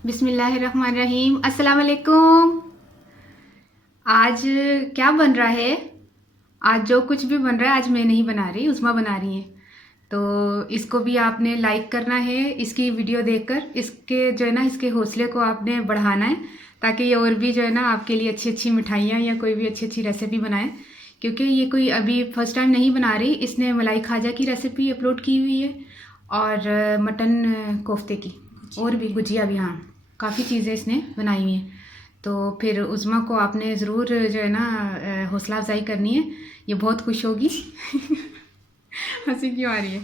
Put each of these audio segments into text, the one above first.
बिस्मिल्लाहिर्रहमानिर्रहीम। अस्सलाम वालेकुम। आज क्या बन रहा है? आज जो कुछ भी बन रहा है आज मैं नहीं बना रही, उस्मा बना रही है। तो इसको भी आपने लाइक करना है, इसकी वीडियो देखकर इसके जो है ना इसके हौसले को आपने बढ़ाना है, ताकि ये और भी जो है ना आपके लिए अच्छी अच्छी मिठाइयाँ या कोई भी अच्छी अच्छी रेसिपी बनाए। क्योंकि ये कोई अभी फर्स्ट टाइम नहीं बना रही, इसने मलाई खाजा की रेसिपी अपलोड की हुई है और मटन कोफ्ते की और भी गुजिया भी, हाँ काफ़ी चीज़ें इसने बनाई हुई हैं। तो फिर उज़्मा को आपने ज़रूर जो है ना हौसला अफजाई करनी है, ये बहुत खुश होगी। हंसी क्यों आ रही है?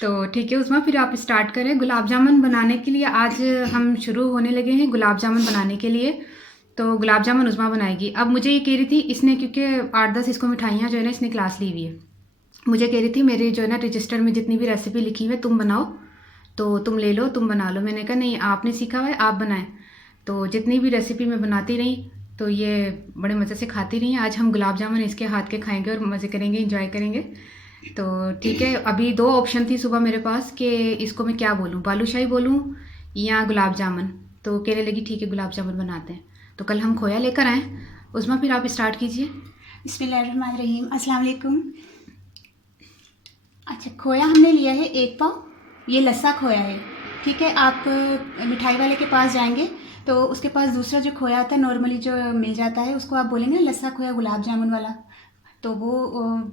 तो ठीक है उज़्मा, फिर आप स्टार्ट करें। गुलाब जामुन बनाने के लिए आज हम शुरू होने लगे हैं गुलाब जामुन बनाने के लिए। तो गुलाब जामुन उज़्मा बनाएगी। अब मुझे ये कह रही थी, इसने क्योंकि 8-10 इसको मिठाइयाँ जो है ना इसने क्लास ली हुई है, मुझे कह रही थी मेरी जो है ना रजिस्टर में जितनी भी रेसिपी लिखी हुई है तुम बनाओ, तो तुम ले लो तुम बना लो। मैंने कहा नहीं, आपने सीखा हुआ है आप बनाएं। तो जितनी भी रेसिपी मैं बनाती रही तो ये बड़े मज़े से खाती रही। आज हम गुलाब जामुन इसके हाथ के खाएंगे और मज़े करेंगे, इंजॉय करेंगे। तो ठीक है, अभी 2 ऑप्शन थी सुबह मेरे पास कि इसको मैं क्या बोलूँ, बालूशाही बोलूँ या गुलाब जामुन। तो कहने लगी ठीक है गुलाब जामुन बनाते हैं। तो कल हम खोया लेकर आए। उसमें फिर आप स्टार्ट कीजिए। बिस्मिल्लाहिर्रहमानिर्रहीम। अस्सलाम वालेकुम। अच्छा, खोया हमने लिया है 1 पाव, ये लस्सा खोया है। ठीक है, आप मिठाई वाले के पास जाएंगे तो उसके पास दूसरा जो खोया आता है नॉर्मली जो मिल जाता है, उसको आप बोलेंगे लस्सा खोया गुलाब जामुन वाला, तो वो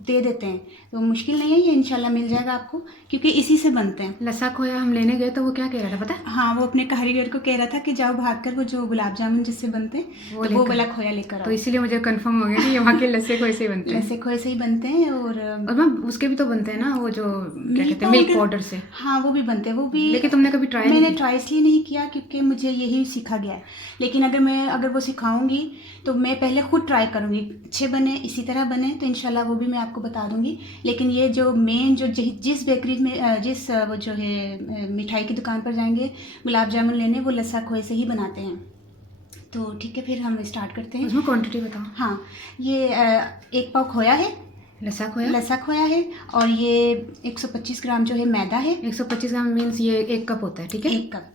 दे देते हैं। तो मुश्किल नहीं है, ये इंशाल्लाह मिल जाएगा आपको, क्योंकि इसी से बनते हैं। लस्सा खोया हम लेने गए तो वो क्या कह रहा था पता है? हाँ, वो अपने कारीगर को कह रहा था कि जाओ भागकर वो जो गुलाब जामुन जिससे बनते हैं वो वाला खोया लेकर आओ। तो इसीलिए मुझे कंफर्म हो गया कि ये वहाँ के लस्से खोए से बनते हैं। लस्से खोए से ही बनते हैं। और मैम उसके भी तो बनते हैं ना, वो जो क्या कहते हैं मिल्क पाउडर से। हाँ, वो भी बनते हैं, वो भी। लेकिन तुमने कभी ट्राई मैंने ट्राई इसलिए नहीं किया क्योंकि मुझे यही सीखा गया है। लेकिन अगर वो सिखाऊंगी तो मैं पहले खुद ट्राई करूंगी, अच्छे बने इसी तरह बने तो इंशाल्लाह वो भी मैं आपको बता दूंगी। लेकिन ये जो मेन जो जिस बेकरी में जिस वो जो है मिठाई की दुकान पर जाएंगे गुलाब जामुन लेने, वो लस्सा खोए से ही बनाते हैं। तो ठीक है, फिर हम स्टार्ट करते हैं। उसमें क्वांटिटी बताओ। हाँ, ये 1 पाव खोया है, लस्सा खोया है, और ये 125 ग्राम जो है मैदा है। 125 ग्राम मीन्स ये 1 कप होता है, ठीक है? 1 कप।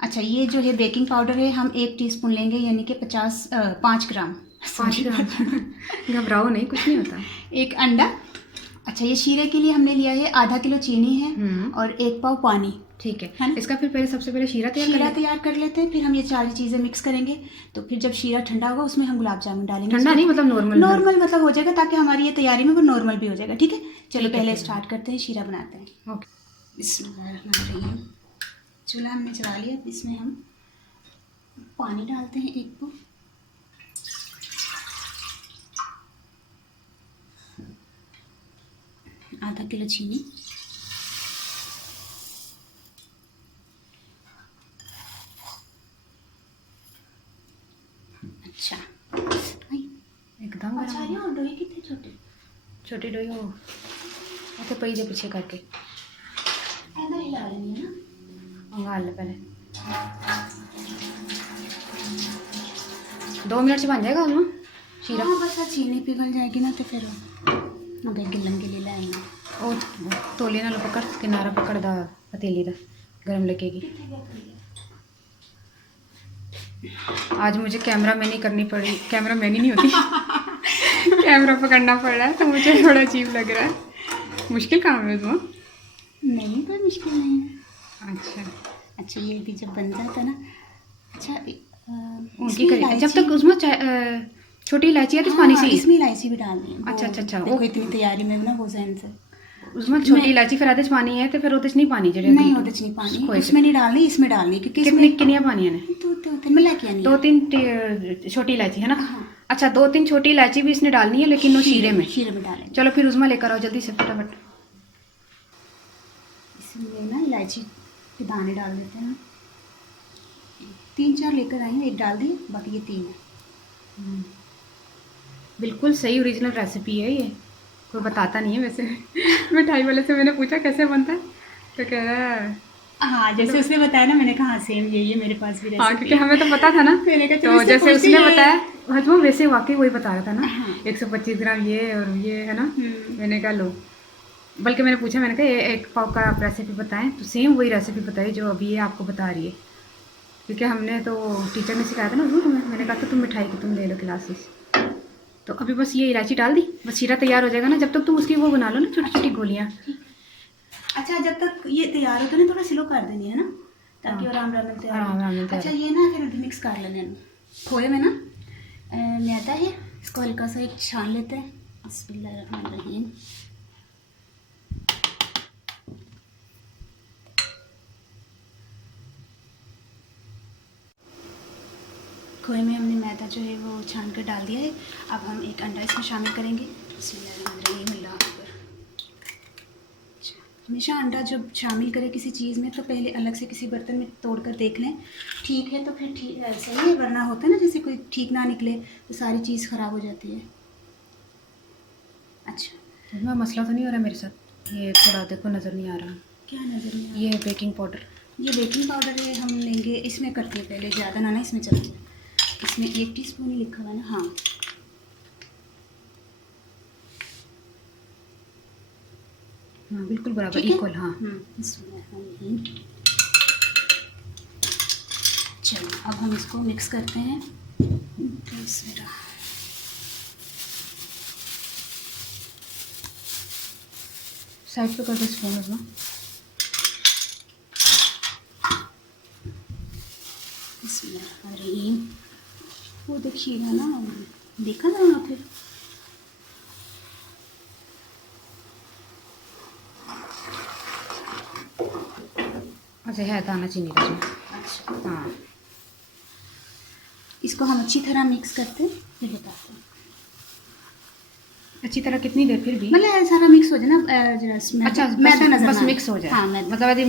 अच्छा, ये जो है बेकिंग पाउडर है, हम 1 टीस्पून लेंगे, यानी कि 5 ग्राम। 5 ग्राम। घबराओ नहीं, कुछ नहीं होता। 1 अंडा। अच्छा, ये शीरे के लिए हमने लिया है आधा किलो चीनी है और 1 पाव पानी। ठीक है, इसका फिर सबसे पहले शीरा तैयार कर लेते हैं, फिर हम ये 4 चीज़ें मिक्स करेंगे। तो फिर जब शीरा ठंडा होगा उसमें हम गुलाब जामुन डालेंगे। ठंडा नहीं मतलब नॉर्मल मतलब हो जाएगा, ताकि हमारी ये तैयारी में वो नॉर्मल भी हो जाएगा। ठीक है, चलो पहले स्टार्ट करते हैं, शीरा बनाते हैं। ओके। बिस्मिल्लाहिर्रहमानिर्रहीम। चूल्हा हमने जला लिया, इसमें हम पानी डालते हैं 1 पाव। आधा किलो चीनी, अच्छा एकदम डोई कितने छोटी डोई हो ऐसे पही दे पीछे करके ऐसा हिला लेंगे ना। उंगाल ले पहले। 2 मिनट से बन जाएगा उसमें शीरा। हाँ, बस चीनी पिघल जाएगी ना तो फिर गिल्लन के लिए लाएंगे। और तोले ना पकड़, किनारा पकड़ दा पतीली दा, गर्म लगेगी। आज मुझे कैमरा मैन ही करनी पड़ी, कैमरा मैन ही नहीं होती। कैमरा पकड़ना पड़ रहा है तो मुझे थोड़ा अजीब लग रहा है। मुश्किल काम है उसमें? नहीं, कोई मुश्किल नहीं है। अच्छा, ये भी जब बन जाता है ना। अच्छा, उनकी करी जब तक उसमें छोटी इलायची है पानी से, इसमें इलायची भी डालनी है। अच्छा वो इतनी तैयारी में ना वो जहन से उसमें छोटी इलायची फिर आधे पानी है तो फिर ओदे नहीं पानी जड़े नहीं ओदे नहीं पानी उसमें नहीं डालनी, इसमें डालनी। क्योंकि कितनी पानी है? 2-3 छोटी इलायची है ना। अच्छा, 2-3 छोटी इलायची भी इसने डालनी है, लेकिन वो शीरे में डालें। चलो फिर उसमें लेकर आओ जल्दी से फटाफट। इसमें ना इलायची के दाने डाल देते हैं। 3-4 लेकर आई हूँ, 1 डाल दिए, बाकी ये 3 है। बिल्कुल सही ओरिजिनल रेसिपी है ये, कोई बताता नहीं है वैसे। मिठाई वाले से मैंने पूछा कैसे बनता है तो कह रहा है हाँ जैसे उसने बताया ना, मैंने कहा सेम यही है, मेरे पास भी रेसिपी। हाँ, क्योंकि हमें तो पता था ना। तो जैसे उसने बताया हजमा वैसे वाकई वही बता रहा था ना। 125 ग्राम ये और ये है ना। मैंने कहा लो, बल्कि मैंने पूछा, मैंने कहा 1 पाव का आप रेसिपी बताएं, तो सेम वही रेसिपी बताई जो अभी ये आपको बता रही है। क्योंकि हमने तो टीचर ने सिखाया था ना उसमें तुम्हें, मैंने कहा था तुम मिठाई की तुम ले लो क्लासेस। तो अभी बस ये इलायची डाल दी, बस शीरा तैयार हो जाएगा ना, जब तक तुम उसकी वो बना लो ना छोटी छोटी गोलियाँ। अच्छा, जब तक ये तैयार होता है ना थोड़ा स्लो कर देनी है ना, ताकि हाँ। आराम आराम तैयार आराम आराम हो। तैयार अच्छा, ये ना फिर अभी मिक्स कर लेने हैं। खोए में ना मैदा है, इसको हल्का सा एक छान लेते हैं। बिस्मिल्लाहिर्रहमानिर्रहीम। खोए में हमने मैदा जो है वो छान कर डाल दिया है। अब हम एक अंडा इसमें शामिल करेंगे। बिस्मिल्लाहिर्रहमानिर्रहीम, अल्लाह अकबर। अच्छा, हमेशा अंडा जब शामिल करें किसी चीज़ में तो पहले अलग से किसी बर्तन में तोड़ कर देख लें, ठीक है तो फिर ठीक सही है, वरना होता है ना जैसे कोई ठीक ना निकले तो सारी चीज़ ख़राब हो जाती है। अच्छा, उसमें मसला तो नहीं हो रहा मेरे साथ, ये थोड़ा देखो नज़र नहीं आ रहा। क्या नज़र नहीं आ रहा? ये बेकिंग पाउडर, ये बेकिंग पाउडर है, हम लेंगे इसमें करते हैं पहले, ज़्यादा ना इसमें चला जाए। इसमें 1 टीस्पून ही लिखा हुआ है ना। हाँ, हाँ बिल्कुल बराबर ठीक है? इक्वल। हाँ बिस्मिल्लाहिर्रहमानिर्रहीम। चलो अब हम इसको मिक्स करते हैं। साइड पे कर दो स्पून उसमें। बिस्मिल्लाहिर्रहमानिर्रहीम। वो देखिएगा ना, देखा ना वहाँ फिर। अच्छा है दाना चीनी का इसमें। अच्छा, हाँ इसको हम अच्छी तरह मिक्स करते हैं, फिर बताते हैं। अच्छी तरह कितनी देर फिर भी? मतलब सारा मिक्स हो जाए ना, जरा अच्छा मैदा नजर बस ना आए। मिक्स हो जाए। हाँ, मैदा। मतलब यदि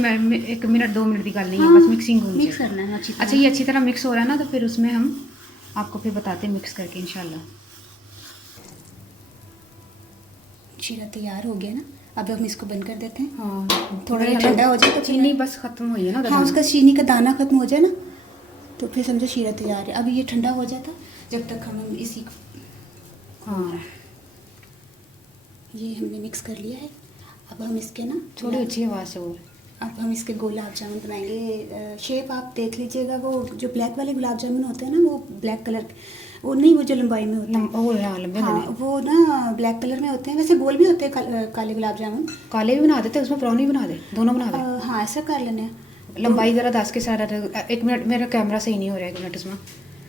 1 मिनट 2 मिनट की गल नहीं है, हाँ, बस मिक्सिंग होनी मिक्स चाहिए। करना है अच्छी तरह। अच्छा ये अच्छी तरह मिक्स हो रहा है ना, तो फिर उसमें हम आपको फिर बताते हैं मिक्स करके इंशाल्लाह। शीरा तैयार हो गया ना, अब हम इसको बंद कर देते हैं। हाँ थोड़ा ठंडा हो जाए तो चीनी बस ख़त्म हुई है ना। हाँ, उसका चीनी का दाना खत्म हो जाए ना, तो फिर समझो शीरा तैयार है। अब ये ठंडा हो जाता, जब तक हम इसी को, हाँ ये हमने मिक्स कर लिया है। अब हम इसके ना थोड़ी अच्छी आवाज़ से बोल। अब हम इसके गुलाब जामुन बनाएंगे। शेप आप देख लीजिएगा, वो जो ब्लैक वाले गुलाब जामुन होते हैं ना, वो ब्लैक कलर, वो नहीं, वो जो लंबाई में होते हैं। वो हाँ लंबे हाँ, दाने। वो ना ब्लैक कलर में होते हैं। वैसे गोल भी होते हैं काले गुलाब जामुन। काले भी बना देते, उसमें ब्राउन भी बना दे, दोनों बना दे। हाँ, ऐसा कर लेने हैं। लंबाई ज़रा 10 के साथ 1 मिनट, मेरा कैमरा सही नहीं हो रहा है, 1 मिनट उसमें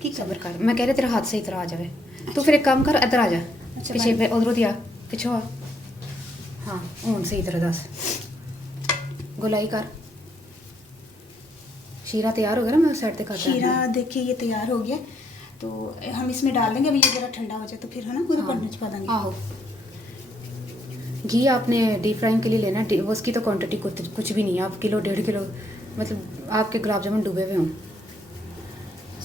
ठीक है। सब्र कर। मैं कह रही तेरा हाथ सही तरह आ जाए। तो फिर एक काम कर, इधर आ जा, अच्छा, पीछे पे उधरों दिया पिछो आ। हाँ हूँ सही तरह दस गोलाई कर। शीरा तैयार हो गया ना, मैं उस साइड से खाता शीरा देखिए ये तैयार हो गया, तो हम इसमें डाल देंगे। अभी ये ज़रा ठंडा हो जाए तो फिर है ना पूरे पन्ने च पा देंगे। आहो घी आपने डीप फ्राइंग के लिए लेना है, उसकी तो क्वांटिटी कुछ भी नहीं है। आप किलो 1.5 किलो, मतलब आपके गुलाब जामुन डूबे हुए हों।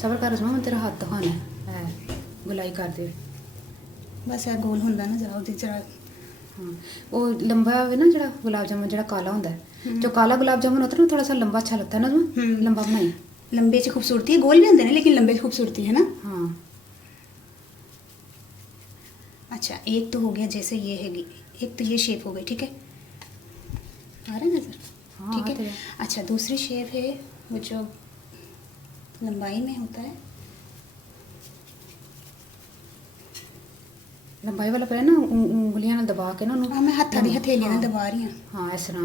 सबर कर उसमें, मैं तेरा हाथ तो खाना है गुलाई कर दे बस ਇਹ ਗੋਲ ਹੁੰਦਾ ਨਾ जरा ਉਹਦੀ जरा। हाँ वो लंबा है ना जरा गुलाब जामुन, जरा काला होता है, जो काला गुलाब जामुन होता है ना, थोड़ा सा लंबा अच्छा लगता है ना उसमें। लंबा बनाई, लंबे च खूबसूरती है, गोल भी होंगे ना लेकिन लंबे च खूबसूरती है ना। हाँ अच्छा, एक तो हो गया जैसे ये है, एक तो ये शेप हो गई, ठीक है, आ रहा है नज़र? हाँ ठीक तो है। अच्छा, दूसरी शेप है वो जो लंबाई में होता है। लंबाई वाला पहले ना उंगलियां ਨਾਲ दबा के ना उन्होंने। हाँ, मैं हत्था दी हथेली ਨਾਲ दबा रही हूँ। हाँ इस तरह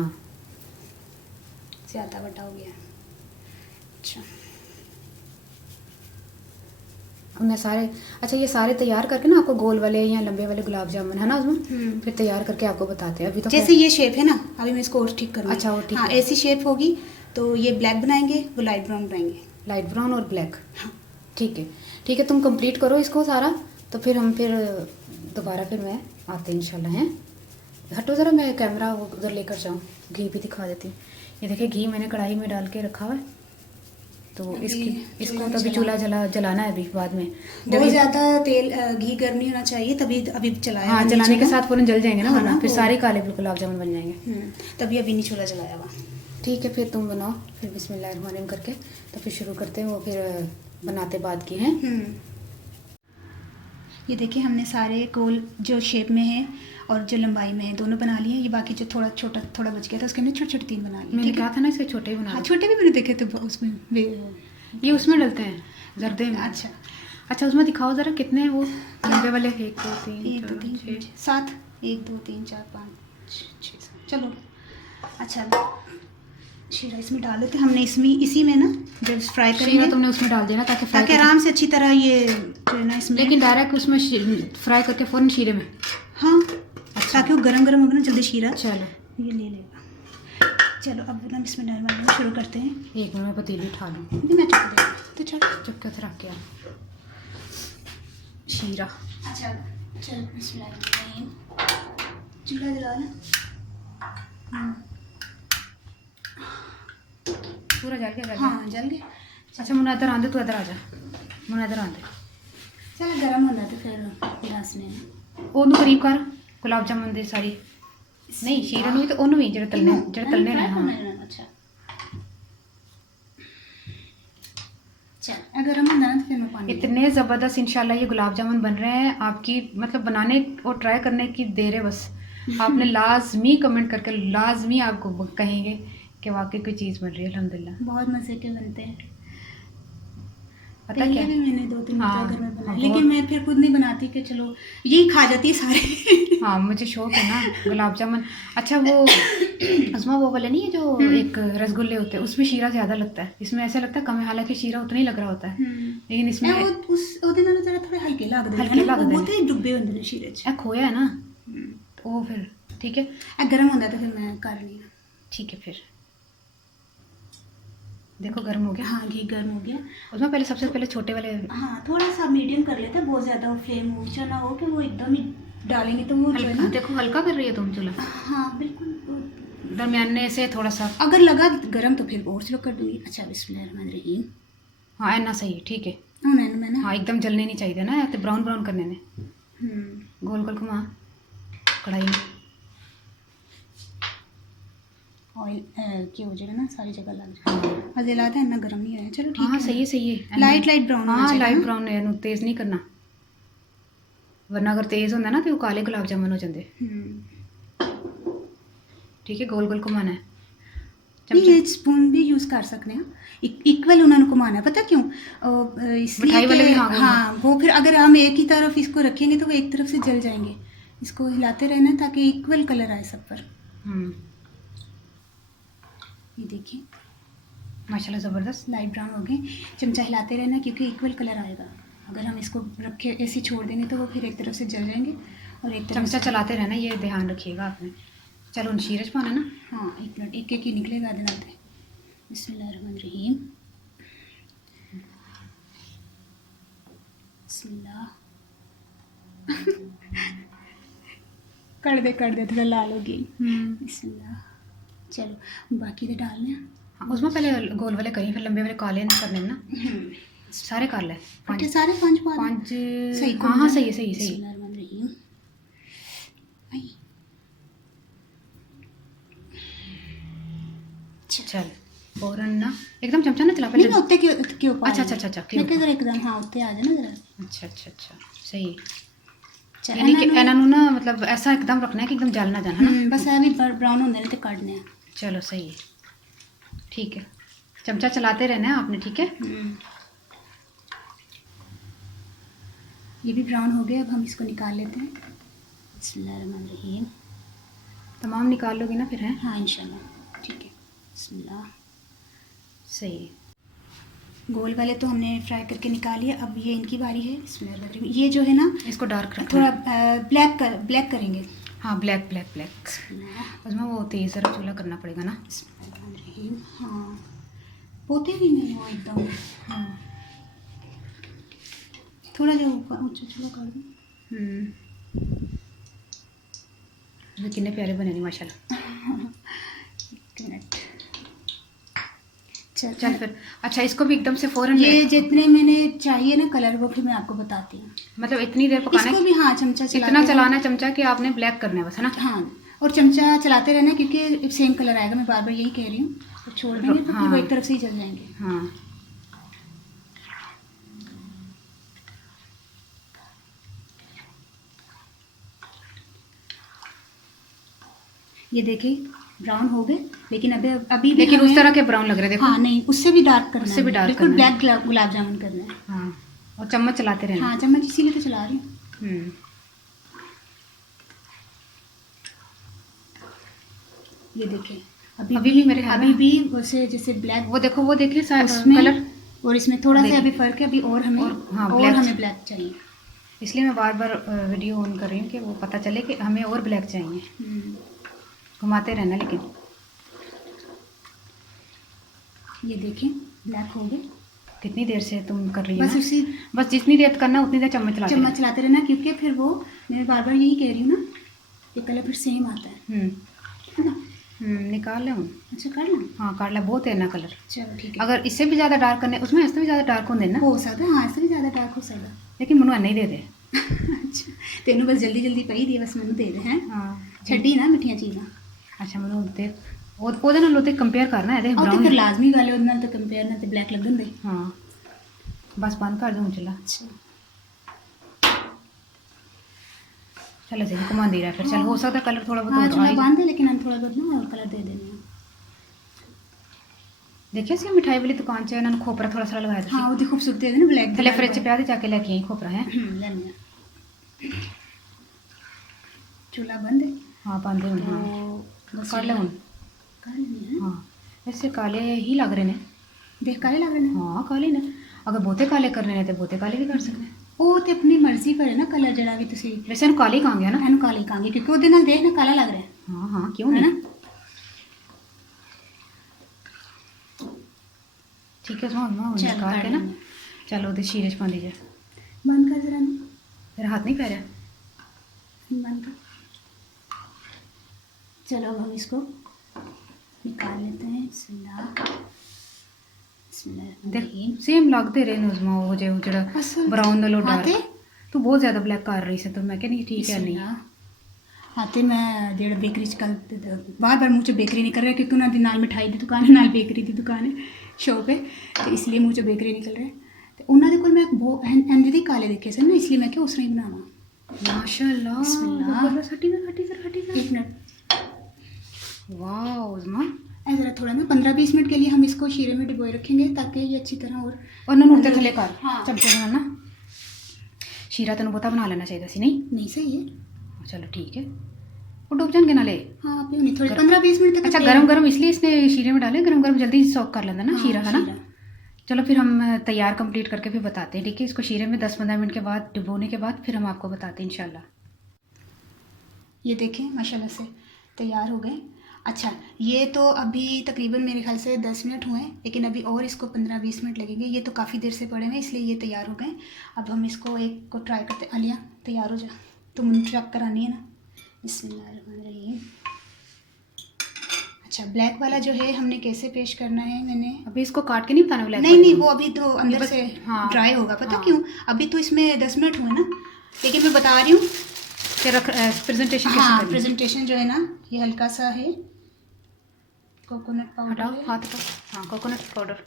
ज़्यादा बड़ा हो गया। अच्छा, हमने सारे, अच्छा ये सारे तैयार करके ना आपको गोल वाले या लंबे वाले गुलाब जामुन है ना उसमें, फिर तैयार करके आपको बताते हैं। अभी तो जैसे ये शेप है ना, अभी मैं इसको और ठीक करूँगी। अच्छा वो ठीक हाँ, है। ऐसी शेप होगी तो ये ब्लैक बनाएंगे, वो लाइट ब्राउन बनाएंगे। लाइट ब्राउन और ब्लैक। हाँ, ठीक है ठीक है, तुम कंप्लीट करो इसको सारा, तो फिर हम फिर दोबारा फिर मैं आते हैं इंशाल्लाह। हैं हटो ज़रा, मैं कैमरा वो उधर लेकर जाऊँ, घी भी दिखा देती हूँ। ये देखिए घी मैंने कढ़ाई में डाल के रखा हुआ है, तो इसको तो अभी चूल्हा जलाना है अभी बाद में। बहुत ज़्यादा तेल घी गर्म नहीं होना चाहिए, तभी अभी चलाया। हाँ जलाने के साथ फ़ौरन जल जाएंगे ना, हाँ वरना ना, फिर वो- सारे काले गुलाब जामुन बन जाएंगे। तभी अभी नहीं चूल्हा जलाया हुआ। ठीक है फिर तुम बनाओ, फिर बिस्मिल्लाहिर्रहमानिर्रहीम करके तो फिर शुरू करते हैं, वो फिर बनाते बाद की हैं। ये देखिए हमने सारे गोल जो शेप में है और जो लंबाई में है दोनों बना लिए हैं। ये बाकी जो थोड़ा छोटा थोड़ा बच गया था उसके हमने छोटे छोटे 3 बना लिए। मैंने ठीक है? कहा था ना इसके छोटे ही बना हाँ, लो। छोटे भी मैंने देखे थे उसमें ये उसमें डलते हैं जर्दे में। अच्छा अच्छा उसमें दिखाओ ज़रा कितने हैं वो लंबे वाले। 1 2 3 1 2 3 4 6। 7 1 2 3 4 5 6 7 चलो। अच्छा शीरा इसमें डाल देते हैं हमने, इसमें इसी में ना जब फ्राई शीरा करेंगे तुमने उसमें डाल दिया ना ताकि फ्राई ताकि आराम से अच्छी तरह ये जो है ना इसमें। लेकिन डायरेक्ट उसमें फ्राई करके फ़ौरन शीरे में। हाँ ताकि वो गरम गरम होगा ना जल्दी शीरा चलो ये ले लेगा। चलो अब ना इसमें डालना शुरू करते हैं। 1 मिनट में पतीली उठा लूँ। ये मैं चुप दे तो चलो चुपके से रख के आ शीरा। अच्छा चल बिस्मिल्लाह चूल्हा जला ना। पूरा जल गया हाँ जल गया। अच्छा मुन्ना इधर आंदे, तू इधर आ जा। मुन्ना इधर आंदे। चल गरम होना तो फिर दसने ਉਹਨੂੰ ਕਰੀਬ ਕਰ ਗੁਲਾਬ ਜਾਮਨ ਦੇ ਸਾਰੀ ਨਹੀਂ ਸ਼ੀਰੇ ਨੂੰ ਵੀ ਤੇ ਉਹਨੂੰ ਵੀ ਜਿਹੜੇ ਤਲਨੇ ਨੇ। हाँ अच्छा चल अगर हम ना तो फिर मैं पानी इतने ज़बरदस्त इंशाल्लाह ये गुलाब जामुन बन रहे हैं। आपकी मतलब बनाने और ट्राई करने की देर है बस। आपने लाजमी कमेंट करके लाजमी आपको कहेंगे कि वाकई कोई चीज़ बन रही है अल्हम्दुलिल्लाह। बहुत मज़े के बनते हैं। पता क्या भी मैंने 2-3 हाँ, घर में बनाए हाँ, लेकिन मैं फिर खुद नहीं बनाती कि चलो यही खा जाती है सारे। हाँ मुझे शौक है ना गुलाब जामुन। अच्छा वो उसमें वो वाले नहीं है जो एक रसगुल्ले होते हैं उसमें शीरा ज़्यादा लगता है, इसमें ऐसा लगता है कम है, हालांकि शीरा उतना ही लग रहा होता है लेकिन इसमें ਉਹਦੇ ਨਾਲ ਜਰਾ ਥੋੜੇ ਹਲਕੇ ਲੱਗਦੇ ਹਲਕੇ ਲੱਗਦੇ ਨੇ। ਬਹੁਤੇ ਡੁੱਬੇ ਹੁੰਦੇ ਨੇ ਸ਼ੀਰੇ 'ਚ। ਇਹ खोया है ना तो वो फिर ठीक है। ਇਹ ਗਰਮ ਹੁੰਦਾ ਤਾਂ ਫਿਰ ਮੈਂ ਕਰ ਲਈ। ठीक है फिर देखो गर्म हो गया। हाँ घी गर्म हो गया। उसमें पहले सबसे पहले छोटे वाले हाँ थोड़ा सा मीडियम कर लेते हैं, बहुत ज़्यादा फ्लेम ऊंचा ना हो कि वो एकदम ही डालेंगे तो वो जो है ना। देखो हल्का कर रही है तुम चूल्हा, हाँ बिल्कुल दरमियाने से थोड़ा सा। अगर लगा गर्म तो फिर और स्लो कर दूंगी। अच्छा बिस्मिल्लाहिर्रहमानिर्रहीम। हाँ इतना सही है ठीक है। मैंने हाँ एकदम जलने नहीं चाहिए ना, या तो ब्राउन ब्राउन करने ने। गोल गोल घुमा कढ़ाई में ऑयल क्या हो जाएगा ना सारी जगह लग जाएगा। अजे लाता है ना गर्म नहीं है। चलो ठीक हाँ है सही है सही है। Light light brown. हाँ लाइट ब्राउन है, तेज़ नहीं करना वरना अगर तेज़ होता ना तो वो काले गुलाब जामुन हो जाते। ठीक है गोल गोल घुमाना है। ये स्पून भी यूज़ कर सकते हैं, इक्वल उन्होंने घुमाना है। पता क्यों? मिठाई वाले भी इसलिए हाँ वो फिर अगर हम एक ही तरफ इसको रखेंगे तो वो एक तरफ से जल जाएंगे। इसको हिलाते रहना ताकि इक्वल कलर आए सब पर। ये देखिए माशाल्लाह ज़बरदस्त लाइट ब्राउन हो गए। चमचा हिलाते रहना क्योंकि इक्वल कलर आएगा। अगर हम इसको रखे ऐसे छोड़ देंगे तो वो फिर एक तरफ से जल जाएंगे और एक तरफ चमचा चलाते रहना, ये ध्यान रखिएगा आपने। चलो उन शीरज पाना ना। हाँ एक मिनट एक एक ही निकलेगा दिन आते। बिस्मिल्लाहिर्रहमानिर्रहीम। बिस्मिल्लाह कर दे थोड़ा लाल होगी। बिस्मिल्लाह। चलो बाकी तो डालने हैं। हाँ उसमें पहले गोल वाले करें फिर लंबे वाले काले करने ना। सारे कर ले अच्छा सारे 5 सही। हाँ हाँ सही है सही सही। बिस्मिल्लाहिर्रहमानिर्रहीम। चल और ना एकदम चमचा ना चला पहले। नहीं उत्ते के ऊपर। अच्छा अच्छा अच्छा मैं क्या एकदम हाँ उत्ते आ जाना जरा। अच्छा अच्छा अच्छा सही। यानी कि इन्होंने ना मतलब ऐसा एकदम रखना है कि एकदम जल ना जाना ना। बस अभी ब्राउन होने तो काटने हैं। चलो सही है ठीक है। चमचा चलाते रहना है आपने ठीक है। ये भी ब्राउन हो गया। अब हम इसको निकाल लेते हैं। बिस्मिल्लाहिर्रहमानिर्रहीम। तमाम निकाल लोगे ना फिर हैं। हाँ इंशाल्लाह ठीक है। बिस्मिल्लाह। सही है। गोल वाले तो हमने फ्राई करके निकाल लिया। अब ये इनकी बारी है। बिस्मिल्लाह। ये जो है ना इसको डार्क थोड़ा ब्लैक करेंगे। हाँ ब्लैक ब्लैक ब्लैक उसमें वो तेज़ ज़रा चूल्हा करना पड़ेगा ना। हाँ पोते भी नहीं वो एकदम। हाँ थोड़ा जो ऊपर ऊँचा चूल्हा कर दो। कितने प्यारे बने नहीं माशाल्लाह। एक मिनट चल फिर। अच्छा इसको भी एकदम से फ़ौरन ये जितने मैंने चाहिए ना कलर वो फिर मैं आपको बताती हूँ। मतलब इतनी देर पकाना इसको भी हाँ चमचा इतना चलाना है चमचा कि आपने ब्लैक करना है बस है ना। हाँ और चमचा चलाते रहना क्योंकि सेम कलर आएगा। मैं बार बार यही कह रही हूँ। तो छोड़ देंगे तो फिर वो एक तरफ से ही जल जाएंगे। हाँ ये देखिए ब्राउन हो गए, लेकिन अभी भी लेकिन उस हमें- तरह के ब्राउन लग रहे देखो। हाँ नहीं, उससे भी डार्क करना उससे भी है, डार्क बिल्कुल करना है। ब्लैक गुलाब जामुन करना है। हाँ, और चम्मच चलाते रहना। हाँ चम्मच इसीलिए तो चला रही हूँ। हम्म। ये देखें, अभी भी मेरे है अभी ना? भी वैसे जैसे ब्लैक वो देखो, वो देखिए उसमें कलर। और इसमें थोड़ा सा देखिए। अभी फर्क है, अभी और हमें हाँ, और black हमें ब्लैक चाहिए। इसलिए मैं बार बार वीडियो ऑन कर रही हूँ कि वो पता चले कि हमें और ब्लैक चाहिए। घुमाते रहना लेकिन। ये देखें ब्लैक हो गए। कितनी देर से तुम कर रही हो बस ना? उसी बस जितनी देर करना उतनी देर चम्मच चलाते चम्मच चलाते रहना, क्योंकि फिर वो, मैं बार बार यही कह रही हूँ ना, ये कलर फिर सेम आता है रहना। है ना। निकाल ले हूँ। अच्छा कर लो। हाँ, कर ले, बहुत है ना कलर। चलो ठीक है। अगर इससे भी ज़्यादा डार्क करने, उसमें इससे भी ज़्यादा डार्क होने ना, हो सकता है, हाँ इससे भी ज़्यादा डार्क हो सकता। लेकिन मनु नहीं दे दे। अच्छा तेनों बस जल्दी जल्दी पई दी, बस मैंने दे दे हैं। हाँ, छड्डी ना मिठिया चीज़ां। अच्छा मनु देख, ਉਹਦੇ ਨਾਲ ਉਹਦੇ ਕੰਪੇਅਰ ਕਰਨਾ ਇਹਦੇ और तो ब्राउन। फिर लाजमी गल है, ਉਹਦੇ ਨਾਲ तो कंपेयर ना तो ब्लैक लगन दे। हाँ, बस बंद कर दूँ चला। अच्छा चल ऐसे ही घुमाती रहा फिर। चल हो सकता है कलर थोड़ा हाँ बहुत थोड़ा आ ही बांध दे, लेकिन हम थोड़ा बहुत ना और कलर दे देने हैं। देखिए सी मिठाई वाली दुकान च इन्होंने खोपरा थोड़ा सा लगाया था। हाँ वो खूबसूरती है ना ब्लैक थले फ्रिज च पिया ते जाके लेके आई खोपरा है। लेने चूल्हा बंद है। हाँ, बंद है तो हाँ। बस कर ले हूँ। कर लेने हैं। हाँ, वैसे काले ही लग रहे ने। देख काले लग रहे हैं। हाँ काले ने, अगर बहुते काले करने ने तो बहुते काले भी कर सकते हैं। ਉਹ ਤੇ ਆਪਣੀ ਮਰਜ਼ੀ ਕਰੇ ਨਾ ਕਲਰ ਜਿਹੜਾ ਵੀ ਤੁਸੀਂ। वैसे हम काले कहाँ गया ना। ਇਹਨੂੰ ਕਾਲੀ ਕਾਂਗੇ ਕਿਉਂਕਿ ਉਹਦੇ ਨਾਲ ਦੇਖ ਨਾ ਕਾਲਾ ਲੱਗ ਰਿਹਾ ਹੈ। हाँ हाँ, क्यों है नहीं। ना। ठीक है, उसमें चल, निकाल कर के ना। लेंगे। चलो उधर शीरे च पा दीजिए। बंद कर जरा। मेरा हाथ नहीं पै रहा। बंद कर। चलो अब हम इसको निकाल लेते हैं। देख सेम लगते रहे ने उसमें वो जो जड़ा असल ब्राउन नालों हाथे डार्क। तू बहुत ज़्यादा ब्लैक कर रही से, तो मैं क्या नहीं ठीक है नहीं। ਹਾਂ ਤੇ ਮੈਂ ਜਿਹੜਾ ਬੇਕਰੀ ਚ ਕੱਲ ਬਾਰ-ਬਾਰ ਮੂੰਹ ਚ ਬੇਕਰੀ ਨਹੀਂ ਕਰ ਰਿਹਾ, ਕਿਉਂਕਿ ਉਹਨਾਂ ਦੀ ਨਾਲ ਮਿਠਾਈ ਦੀ ਦੁਕਾਨ ਹੈ, ਨਾਲ ਬੇਕਰੀ ਦੀ ਦੁਕਾਨ ਹੈ, ਸ਼ੌਪ ਹੈ, ਤੇ ਇਸ ਲਈ ਮੂੰਹ ਚ ਬੇਕਰੀ ਨਿਕਲ ਰਿਹਾ। ਤੇ ਉਹਨਾਂ ਦੇ ਕੋਲ ਮੈਂ ਬਹੁਤ ਇੰਜ ਦੇ ਕਾਲੇ ਦੇਖੇ ਸਨ ਨਾ, ਇਸ ਲਈ ਮੈਂ ਕਿਹਾ ਉਸ ਤਰ੍ਹਾਂ ਹੀ ਬਣਾਵਾਂ। माशाल्लाह, बिस्मिल्लाह। जबरदस्त। हटी सर, हटी सर, हटी सर। एक मिनट, वाह उस्मा। ऐसा ज़रा थोड़ा ना 15-20 मिनट के लिए हम इसको शीरे में डिबोए रखेंगे, ताकि ये अच्छी तरह और ना उठते थले कर हाँ। चमचे से ना शीरा तेन बहुता बना लेना चाहिए सी नहीं। नहीं सही है। चलो ठीक है, वो डूब जाएंगे नाले। हाँ अभी नहीं, थोड़े 15-20 मिनट तक। अच्छा गरम गरम इसलिए इसने शीरे में डाले, गरम गरम जल्दी सॉक कर लेंगे ना हाँ, शीरा, है ना। शीरा। चलो फिर हम तैयार कंप्लीट करके फिर बताते हैं, ठीक है। इसको शीरे में 10-15 मिनट के बाद डुबोने के बाद फिर हम आपको बताते हैं इंशाल्लाह। ये देखें माशाल्लाह से तैयार हो गए। अच्छा ये तो अभी तकरीबन मेरे ख्याल से 10 मिनट हुए हैं, लेकिन अभी और इसको 15-20 मिनट लगेंगे। ये तो काफ़ी देर से पड़े हुए हैं, इसलिए ये तैयार हो गए। अब हम इसको एक को ट्राई करते। आलिया तैयार हो जा, तुम ट्रक करानी है ना। बिस्मिल्लाहिर्रहमानिर्रहीम। अच्छा ब्लैक वाला जो है हमने कैसे पेश करना है, मैंने अभी इसको काट के नहीं बताना ब्लैक नहीं नहीं, वो अभी तो अंदर बस- से हाँ। ड्राई होगा। पता हाँ। क्यों, अभी तो इसमें 10 मिनट हुए ना, लेकिन मैं बता रही हूँ। प्रेजेंटेशन कैसे हाँ करनी है? प्रेजेंटेशन जो है ना, ये हल्का सा है कोकोनट पाउडर हटाओ है। हाथ को। हाँ कोकोनट पाउडर।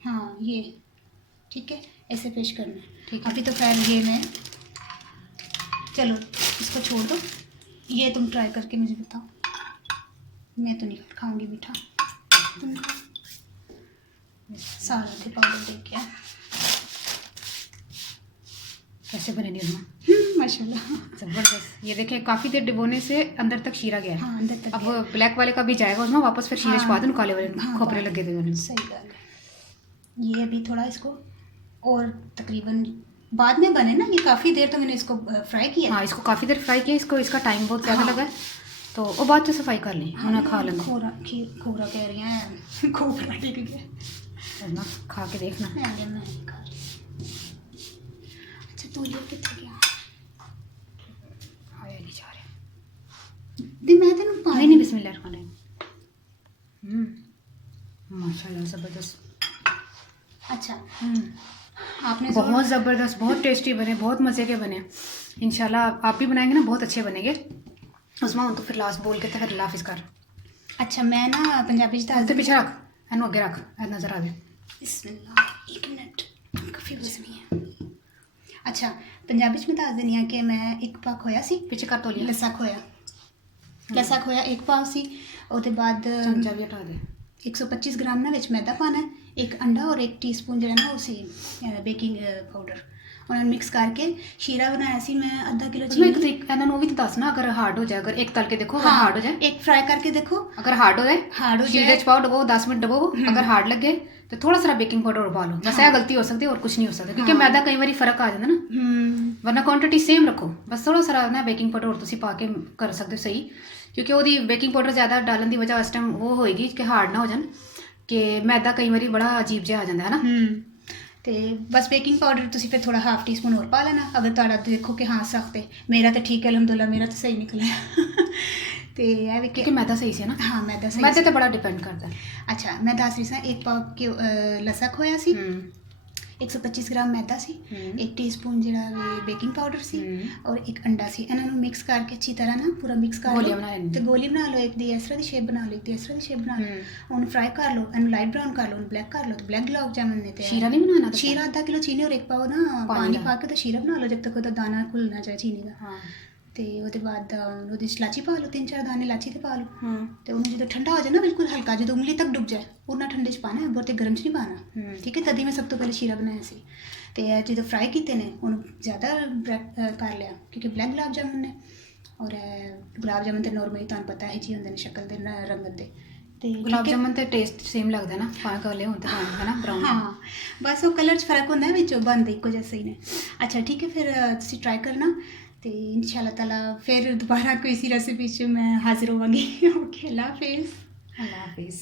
हाँ ये ठीक है, ऐसे पेश करना है। ठीक है। अभी तो खैर ये मैं, चलो इसको छोड़ दो, ये तुम ट्राई करके मुझे बताओ। मैं तो नहीं खाऊंगी मीठा, तुम खाओ। सारा थे पाउडर देख के कैसे बने नहीं उसमें। माशाल्लाह। जबरदस्त। ये देखिए काफ़ी देर डिबोने से अंदर तक शीरा गया है। हाँ अंदर तक अब ब्लैक वाले का भी जाएगा उसमें वापस, फिर शीरे हाँ। छपा दूँ काले वाले हाँ, खोपरे बात- लगे थे मैंने। सही बात है। ये अभी थोड़ा इसको और तकरीबन बाद में बने ना, ये काफ़ी देर तो मैंने इसको फ्राई किया। हाँ इसको काफ़ी देर फ्राई किया, इसको इसका टाइम बहुत ज़्यादा हाँ। लगा है, तो वो बाद से सफाई कर ली। उन्हें खा लेंगे खोरा कह रही हैं, खोपरा ठीक है। वरना खा के देखना। मैं नहीं खा रही। अच्छा तो ये कितना गया आया नहीं जा रहे। दी मैं तेन पा नहीं नहीं, बिस्मिल्लाह रहमान रहीम। माशाल्लाह ज़बरदस्त। अच्छा आपने बहुत ज़बरदस्त, बहुत टेस्टी बने, बहुत मज़े के बने। इंशाल्लाह आप भी बनाएंगे ना, बहुत अच्छे बनेंगे। उसमें तो फिर लास्ट बोल के तो फिर लाफिज कर। अच्छा मैं ना पंजाबी तो पीछे रख, एनू अगे रख, नज़र आ जाए। बिस्मिल्लाह एक मिनट, कंफ्यूज नहीं है। अच्छा पंजाबी में दस देनी है कि मैं एक पक होया सी, पीछे कर तो लिया। लसा खोया। लसा खोया 1 पाव सी। ਉਹਦੇ ਬਾਅਦ ਚਮਚਾ ਵੀ ਹਟਾ ਦੇ। 125 ग्राम ना ਵਿੱਚ मैदा पाना है, 1 अंडा और 1 टीस्पून ਜਿਹੜਾ ਨਾ ਉਸੇ बेकिंग पाउडर ਉਹਨਾਂ ਨੂੰ ਮਿਕਸ ਕਰਕੇ ਸ਼ੀਰਾ ਬਣਾਇਆ ਸੀ ਮੈਂ ਅੱਧਾ ਕਿਲੋ उसमें एक तरीक ਇਹਨਾਂ ਨੂੰ ਉਹ ਵੀ ਤਾਂ ਦੱਸ ਨਾ, अगर हार्ड हो जाए, अगर एक तल के देखो अगर हार्ड हो जाए, एक फ्राई करके देखो अगर हार्ड हो जाए हार्ड हो शीरे जाए च पाओ, डबो 10 मिनट डबो, अगर हार्ड लगे तो थोड़ा सा बेकिंग पाउडर और पा लो, बस ਇਹ गलती हो सकती है और कुछ नहीं हो सकता, क्योंकि मैदा कई बार फर्क आ जाता ना, वरना क्वांटिटी सेम रखो, बस थोड़ा सा ना बेकिंग पाउडर और तुसी पा के कर सकते हो सही, क्योंकि ਉਹਦੀ बेकिंग पाउडर ज़्यादा डालन की वजह इस टाइम वो होएगी कि हार्ड ना हो जान, कि मैदा कई बार बड़ा अजीब जिहा आ जाता है ना। ਤੇ ਬਸ ਬੇਕਿੰਗ ਪਾਊਡਰ ਤੁਸੀਂ ਫਿਰ ਥੋੜਾ ਹਾਫ ਟੀ ਸਪੂਨ ਹੋਰ ਪਾ ਲੈਣਾ, ਅਗਰ ਤੁਹਾਡਾ ਦੇਖੋ ਕਿ ਹਾਂ ਸਖਤ ਹੈ। ਮੇਰਾ ਤਾਂ ਠੀਕ ਹੈ ਅਲਹਮਦੁਲਿਲਾ, ਮੇਰਾ ਤਾਂ ਸਹੀ ਨਿਕਲਿਆ। ਤੇ ਇਹ ਵੀ ਕਿ मैदा सही से ना, ਹਾਂ ਮੈਦਾ ਸਹੀ मैदे ਤੇ ਬੜਾ ਡਿਪੈਂਡ ਕਰਦਾ ਹੈ। ਅੱਛਾ ਮੈਂ ਦੱਸ ਰਹੀ ਸਾਂ 1 ਪਾव ਕਿ ਲਸਾ ਖੋਇਆ ਸੀ, 125 ਗ੍ਰਾਮ ਮੈਦਾ ਸੀ, 1 ਟੀਸਪੂਨ ਜਿਹੜਾ ਬੇਕਿੰਗ ਪਾਊਡਰ ਸੀ ਔਰ 1 ਅੰਡਾ ਸੀ। ਇਹਨਾਂ ਨੂੰ ਮਿਕਸ ਕਰਕੇ ਅੱਛੀ ਤਰ੍ਹਾਂ ਨਾ ਪੂਰਾ ਮਿਕਸ ਕਰ ਲਓ ਤੇ ਗੋਲੀ ਬਣਾ ਲਓ, ਇੱਕ ਦੀ ਇਸ ਤਰ੍ਹਾਂ ਦੀ ਸ਼ੇਪ ਬਣਾ ਲਓ, ਇੱਕ ਦੀ ਇਸ ਤਰ੍ਹਾਂ ਦੀ ਸ਼ੇਪ ਬਣਾ ਲਓ, ਉਹਨੂੰ ਫਰਾਈ ਕਰ ਲਓ, ਇਹਨੂੰ ਲਾਈਟ ਬਰਾਊਨ ਕਰ ਲਓ, ਉਹਨੂੰ ਬਲੈਕ ਕਰ ਲਓ ਤੇ ਬਲੈਕ ਗੁਲਾਬ ਜਾਮਨ ਨੇ ਤੇ शीरा नहीं बनाना, शीरा आधा किलो चीनी और 1 पाव ना पानी पा के तो शीरा बना लो जब तक ਉਹਦਾ ਦਾਣਾ ਘੁਲ ਨਾ ਜਾਏ ਚੀਨੀ ਦਾ। हाँ ਤੇ ਉਹਦੇ ਬਾਅਦ ਉਹਦੀ ਇਲਾਚੀ ਪਾ ਲਓ, 3-4 ਦਾਣੇ ਇਲਾਚੀ ਦੇ ਪਾ ਲਓ ਤੇ ਉਹਨੂੰ ਜਦੋਂ ਠੰਡਾ ਹੋ ਜਾਏ ਨਾ ਬਿਲਕੁਲ ਹਲਕਾ, ਜਦੋਂ ਉਂਗਲੀ ਤੱਕ ਡੁੱਬ ਜਾਏ ਉਹਨਾਂ ਠੰਡੇ 'ਚ ਪਾਣਾ ਹੈ, ਬਹੁਤੇ ਗਰਮ 'ਚ ਨਹੀਂ ਪਾਣਾ, ਠੀਕ ਹੈ। ਤਦੀ ਮੈਂ ਸਭ ਤੋਂ ਪਹਿਲੇ ਸ਼ੀਰਾ ਬਣਾਇਆ ਸੀ ਤੇ ਇਹ ਜਦੋਂ ਫਰਾਈ ਕੀਤੇ ਨੇ ਉਹਨੂੰ ਜ਼ਿਆਦਾ ਕਰ ਲਿਆ, ਕਿਉਂਕਿ ਬਲੈਕ ਗੁਲਾਬ ਜਾਮੁਨ ਨੇ ਔਰ ਗੁਲਾਬ ਜਾਮੁਨ ਤੇ ਨੋਰਮਲੀ ਤੁਹਾਨੂੰ ਪਤਾ ਹੈ ਜੀ ਹੁੰਦੇ ਨੇ ਸ਼ਕਲ ਦੇ ਰੰਗਤ ਦੇ, ਤੇ ਗੁਲਾਬ ਜਾਮਨ ਤੇ ਟੇਸਟ ਸੇਮ ਲੱਗਦਾ ਨਾ, ਭਾਵੇਂ ਕਾਲੇ ਹੋਣ ਤੇ ਭਾਵੇਂ ਹੈ ਨਾ ਬਰਾਊਨ। ਹਾਂ ਬਸ ਉਹ ਕਲਰ 'ਚ ਫਰਕ ਹੁੰਦਾ, ਵਿੱਚੋਂ ਬਣਦੇ ਇੱਕੋ ਜਿਹੇ ਸਹੀ ਨੇ। ਅੱਛਾ ਠੀਕ ਹੈ, ਫਿਰ ਤੁਸੀਂ ਟਰਾਈ ਕਰਨਾ ਤੇ ਇਨਸ਼ਾਅੱਲਾ ਤਾਲਾ ਫਿਰ ਦੁਬਾਰਾ ਕੋਈ ਇਸੀ ਰੈਸਿਪੀ 'ਚ ਮੈਂ ਹਾਜ਼ਰ ਹੋਵਾਂਗੀ। ਓਕੇ, ਅੱਲਾ ਹਾਫਿਜ਼। अल्लाह हाफिज़।